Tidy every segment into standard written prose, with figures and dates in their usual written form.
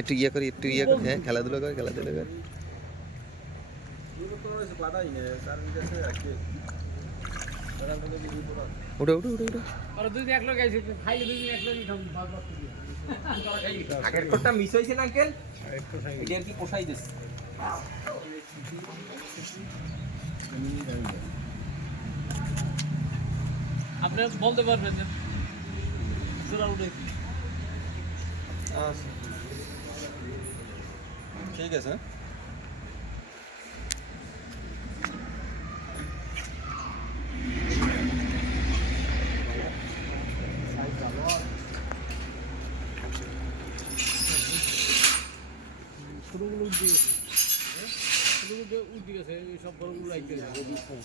একটু করি হ্যাঁ খেলাধুলা কর উঠে আগের কোটটা মিস হয়েছে না আঙ্কেল? এটা আর কি পোষাই দিচ্ছে। আপনি বলতে পারবেন যে ঠিক আছে।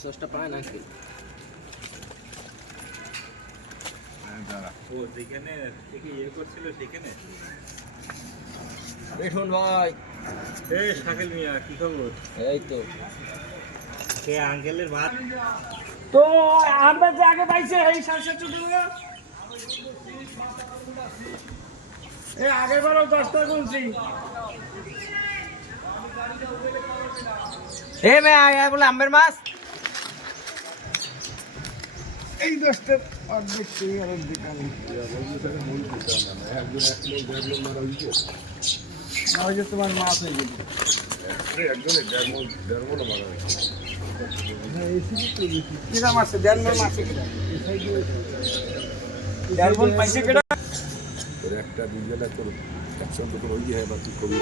সসটা পায় না আঙ্কেল। ও যেখানে থেকে করছিল সেখানে। দেখুন ভাই, এই শাকিল মিয়া কি খবর? এই তো কে আঙ্কেলের ভাত? তো আমরা যে আগে পাইছে এই 7.5 টাকা আগের বারও 10টা গুনছি। এ মে আয়া বলে আম্বের মাছ। এই 10টা অর্ধেক থেকে আর অর্ধেক আমি তোমার মাছ হয়ে গেল। একটা দুজনে করে একসঙ্গে করে ওই যে হ্যাঁ বা তুই কবি